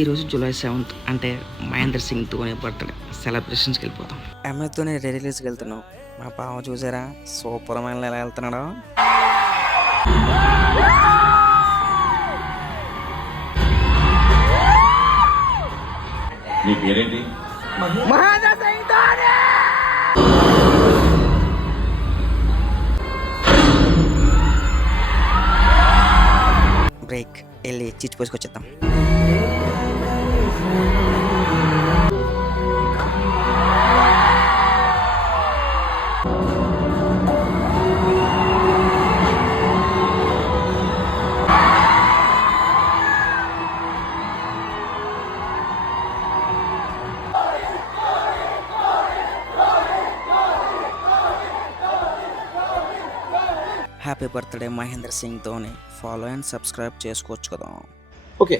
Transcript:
ఈరోజు July 7th అంటే Mahindra Singh Dhoni birthday సెలబ్రేషన్స్‌కి వెళ్ళిపోతాం. ఎంఎస్ ధోని రీ రిలీజ్‌కి వెళ్తున్నాం. మా బావ చూసారా సూపర్ మ్యాన్‌లో ఎలా వెళ్తున్నాడో. మీ పేరేంటి? మహేంద్ర సింగ్ ధోని. బ్రేక్ వెళ్ళి చిచ్చి పోసుకొచ్చేద్దాం. Happy birthday Mahendra Singh Dhoni. Follow and subscribe చేసుకోవచ్చు కదా. ఓకే.